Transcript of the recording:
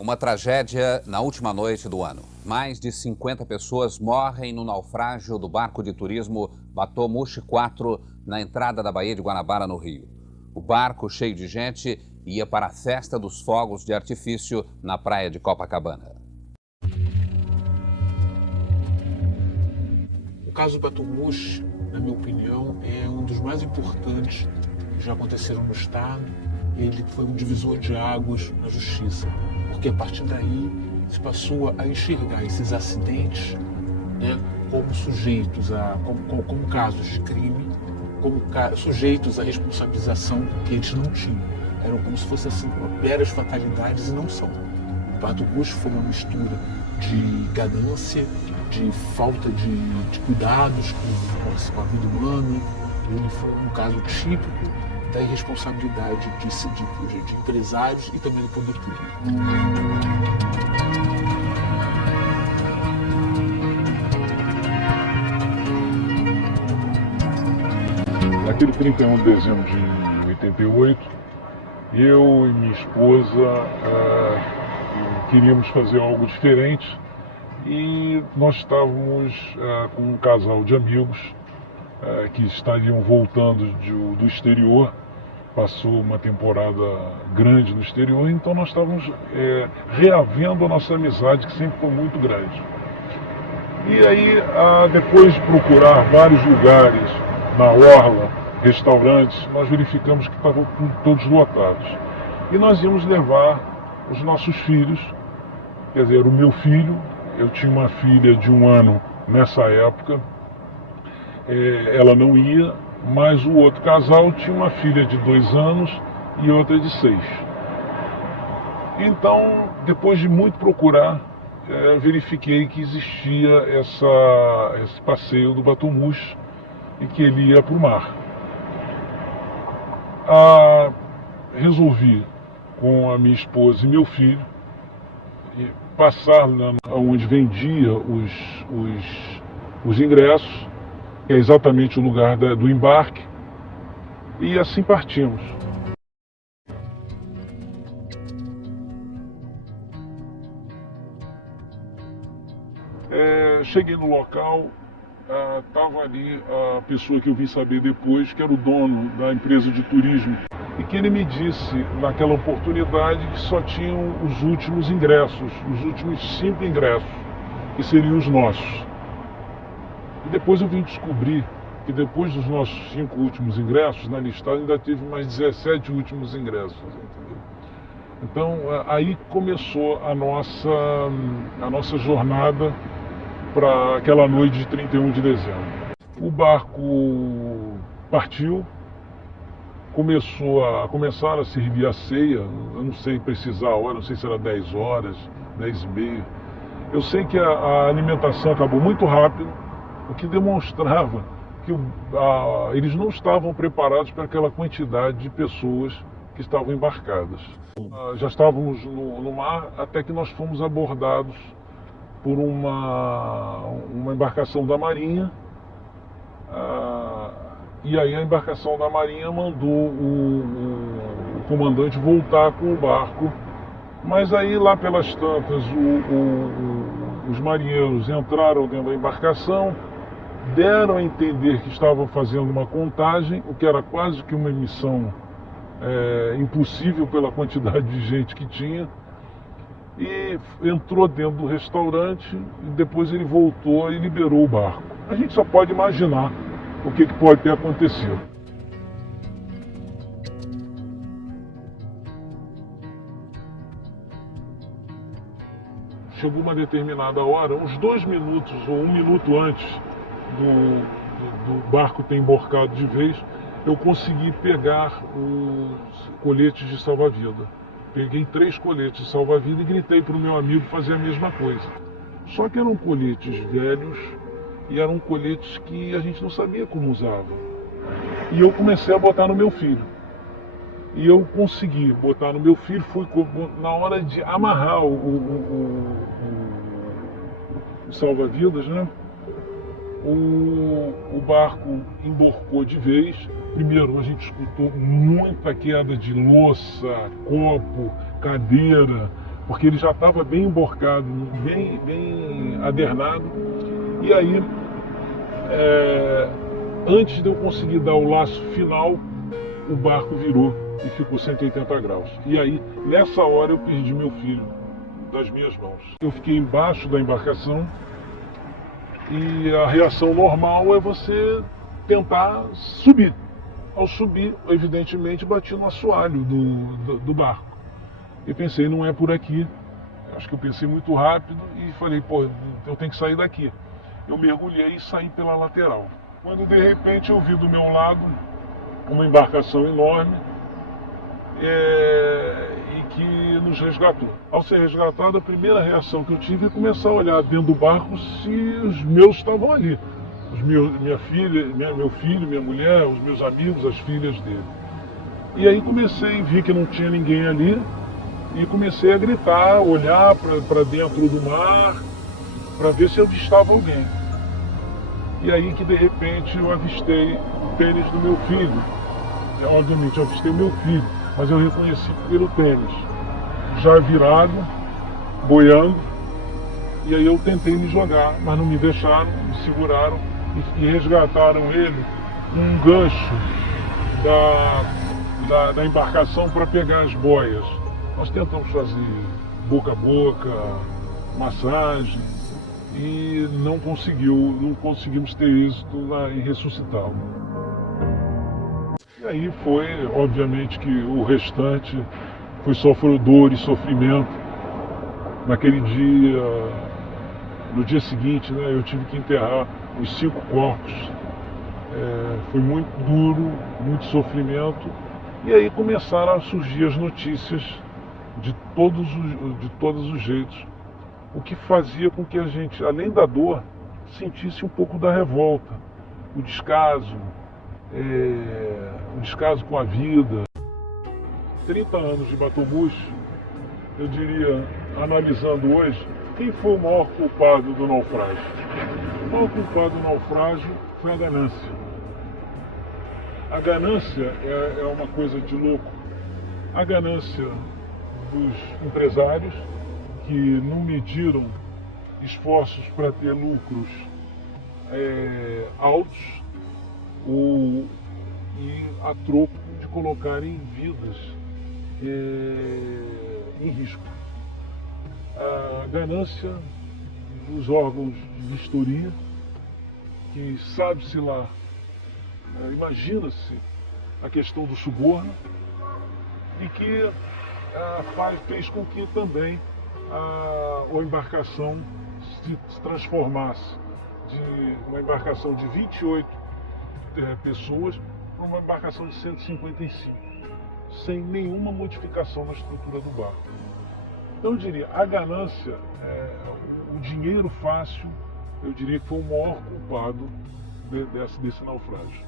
Uma tragédia na última noite do ano. Mais de 50 pessoas morrem no naufrágio do barco de turismo Batomushi 4 na entrada da Baía de Guanabara, no Rio. O barco, cheio de gente, ia para a festa dos fogos de artifício na praia de Copacabana. O caso do Batomushi, na minha opinião, é um dos mais importantes que já aconteceram no Estado. Ele foi um divisor de águas na justiça, porque a partir daí se passou a enxergar esses acidentes, né, como sujeitos como casos de crime, como sujeitos à responsabilização que eles não tinham. Eram como se fossem assim, meras fatalidades, e não são. O Batomushi foi uma mistura de ganância, de falta de cuidados com a vida humana. Ele foi um caso típico da irresponsabilidade de empresários e também do poder público. Naquele 31 de dezembro de 88, eu e minha esposa queríamos fazer algo diferente e nós estávamos com um casal de amigos que estariam voltando do exterior. Passou uma temporada grande no exterior, então nós estávamos reavendo a nossa amizade, que sempre foi muito grande. E aí, depois de procurar vários lugares na orla, restaurantes, nós verificamos que estavam todos lotados. E nós íamos levar os nossos filhos, quer dizer, o meu filho, eu tinha uma filha de 1 ano nessa época, ela não ia, mas o outro casal tinha uma filha de 2 anos e outra de 6. Então, depois de muito procurar, verifiquei que existia esse passeio do Batomushi e que ele ia para o mar. Resolvi, com a minha esposa e meu filho, passar onde vendia os ingressos, que é exatamente o lugar do embarque, e assim partimos. Cheguei no local, estava ali a pessoa que eu vim saber depois, que era o dono da empresa de turismo, e que ele me disse, naquela oportunidade, que só tinham os últimos ingressos, os últimos 5 ingressos, que seriam os nossos. E depois eu vim descobrir que depois dos nossos 5 últimos ingressos, na listagem ainda teve mais 17 últimos ingressos. Entendeu? Então aí começou a nossa jornada para aquela noite de 31 de dezembro. O barco partiu, começaram a servir a ceia, eu não sei precisar a hora, não sei se era 10 horas, 10h30. Eu sei que a alimentação acabou muito rápido, o que demonstrava que eles não estavam preparados para aquela quantidade de pessoas que estavam embarcadas. Já estávamos no mar até que nós fomos abordados por uma embarcação da Marinha, e aí a embarcação da Marinha mandou o comandante voltar com o barco, mas aí lá pelas tantas os marinheiros entraram dentro da embarcação, deram a entender que estavam fazendo uma contagem, o que era quase que uma missão impossível pela quantidade de gente que tinha, e entrou dentro do restaurante e depois ele voltou e liberou o barco. A gente só pode imaginar o que pode ter acontecido. Chegou uma determinada hora, uns 2 minutos ou 1 minuto antes do barco ter emborcado de vez, eu consegui pegar os coletes de salva-vida. Peguei 3 coletes de salva-vida e gritei para o meu amigo fazer a mesma coisa. Só que eram coletes velhos e eram coletes que a gente não sabia como usava. E eu comecei a botar no meu filho. E eu consegui botar no meu filho, fui na hora de amarrar o salva-vidas, né? O barco emborcou de vez. Primeiro a gente escutou muita queda de louça, copo, cadeira, porque ele já estava bem emborcado, bem adernado. E aí, antes de eu conseguir dar o laço final, o barco virou e ficou 180 graus. E aí, nessa hora, eu perdi meu filho das minhas mãos. Eu fiquei embaixo da embarcação e a reação normal é você tentar subir. Ao subir, evidentemente, bati no assoalho do barco. E pensei, não é por aqui. Acho que eu pensei muito rápido e falei, pô, eu tenho que sair daqui. Eu mergulhei e saí pela lateral. Quando de repente eu vi do meu lado uma embarcação enorme e que nos resgatou. Ao ser resgatado, a primeira reação que eu tive é começar a olhar dentro do barco se os meus estavam ali. Minha filha, meu filho, minha mulher, os meus amigos, as filhas dele. E aí comecei a ver que não tinha ninguém ali e comecei a gritar, olhar para dentro do mar para ver se eu avistava alguém. E aí que de repente eu avistei o tênis do meu filho. Obviamente eu avistei o meu filho, mas eu reconheci pelo tênis, já virado, boiando. E aí eu tentei me jogar, mas não me deixaram, me seguraram e resgataram ele um gancho da embarcação para pegar as boias. Nós tentamos fazer boca a boca, massagem, e não conseguimos ter êxito em ressuscitá-lo. E aí foi, obviamente, que o restante foi só dor e sofrimento. Naquele dia, no dia seguinte, né, eu tive que enterrar os 5 corpos. Foi muito duro, muito sofrimento. E aí começaram a surgir as notícias de todos os jeitos. O que fazia com que a gente, além da dor, sentisse um pouco da revolta, o descaso com a vida. 30 anos de Batomushi, eu diria, analisando hoje, quem foi o maior culpado do naufrágio? O maior culpado do naufrágio foi a ganância. A ganância é uma coisa de louco. A ganância dos empresários, que não mediram esforços para ter lucros altos e a troco de colocarem vidas em risco. A ganância dos órgãos de vistoria, que sabe-se lá, imagina-se a questão do suborno, e que fez com que também a embarcação se transformasse de uma embarcação de 28 pessoas para uma embarcação de 155, sem nenhuma modificação na estrutura do barco. Então eu diria, a ganância, o dinheiro fácil, eu diria que foi o maior culpado desse naufrágio.